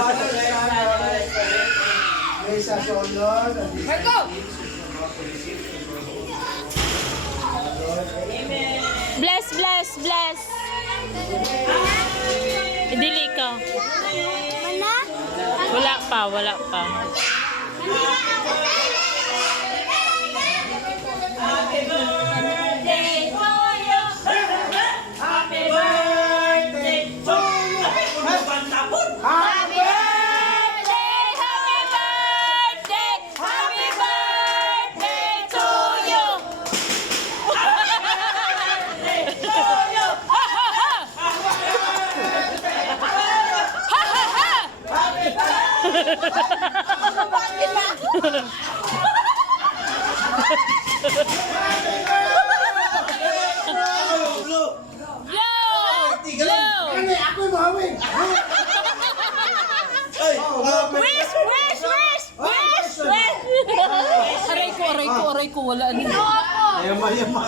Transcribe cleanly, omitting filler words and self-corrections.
May sa sunod. Marco! Bless, bless, bless. Idili ka. Wala pa, wala pa. Happy birthday to you! Happy birthday to you! Happy Birthday, happy birthday, happy birthday to you. Ako yung mahawin! Wish, wish, wish, wish, wish. Aray ko, wala. Ayama.